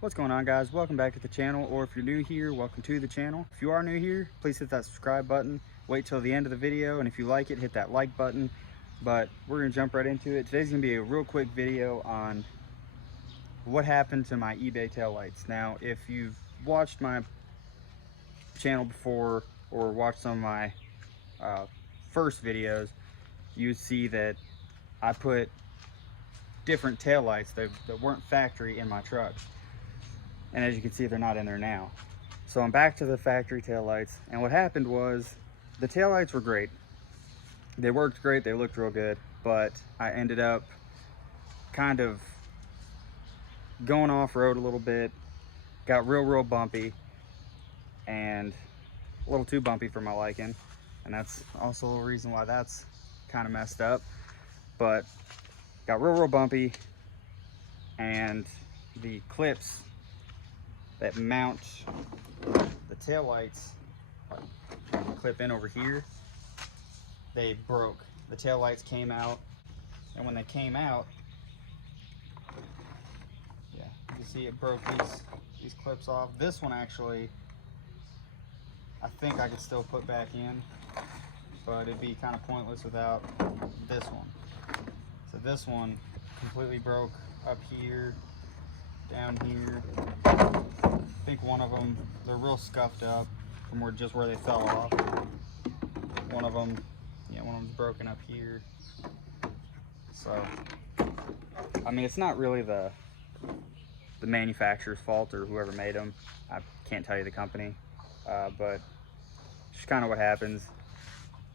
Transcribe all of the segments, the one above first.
What's going on, guys? Welcome back to the channel, or if you're new here, welcome to the channel. If you are new here, please hit that subscribe button. Wait till the end of the video, and if you like it, hit that like button. But we're gonna jump right into it. Today's gonna be a real quick video on what happened to my eBay taillights. Now, if you've watched my channel before or watched some of my first videos, you see that I put different taillights that weren't factory in my truck. And as you can see, they're not in there now. So I'm back to the factory taillights. And what happened was the taillights were great. They worked great, they looked real good, but I ended up kind of going off-road a little bit, got real bumpy, and a little too bumpy for my liking. And that's also a reason why that's kind of messed up. But got real bumpy, and the clips that mount the taillights clip in over here, they broke. The taillights came out, and when they came out, yeah, you can see it broke these clips off. This one actually, I think I could still put back in, but it'd be kind of pointless without this one. So this one completely broke up here, down here. I think one of them, they're real scuffed up from where they fell off. One of them, yeah, one of them's broken up here. So, I mean, it's not really the manufacturer's fault or whoever made them. I can't tell you the company, but just kind of what happens.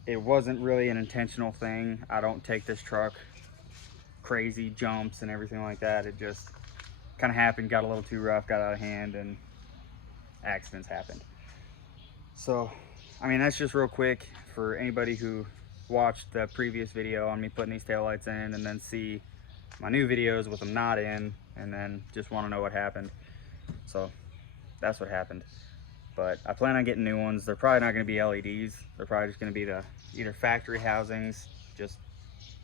It wasn't really an intentional thing. I don't take this truck crazy jumps and everything like that. It just kind of happened, got a little too rough, got out of hand, and accidents happened. So, I mean, that's just real quick for anybody who watched the previous video on me putting these taillights in and then see my new videos with them not in and then just want to know what happened. So that's what happened. But I plan on getting new ones. They're probably not going to be LEDs. They're probably just going to be the either factory housings, just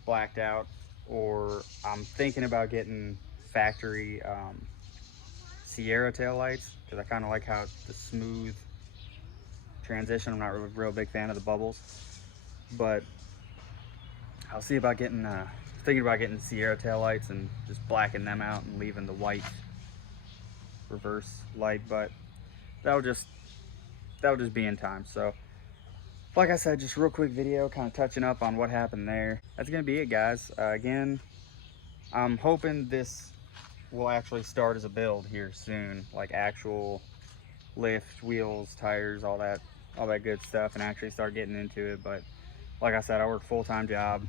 blacked out, or I'm thinking about getting factory Sierra taillights, because I kind of like how it's the smooth transition. I'm not a real big fan of the bubbles, but I'll see about getting thinking about getting Sierra taillights and just blacking them out and leaving the white reverse light. But that'll just be in time. So like I said, just real quick video kind of touching up on what happened there. That's gonna be it, guys. Again, I'm hoping this will actually start as a build here soon, like actual lift, wheels, tires, all that good stuff, and actually start getting into it. But like I said, I work full-time job.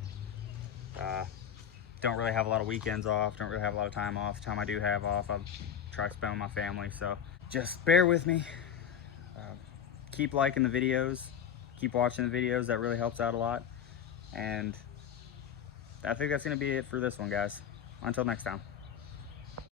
Don't really have a lot of weekends off, don't really have a lot of time off. The time I do have off, I try to spend with my family. So just bear with me. Keep liking the videos, keep watching the videos. That really helps out a lot. And I think that's gonna be it for this one, guys. Until next time.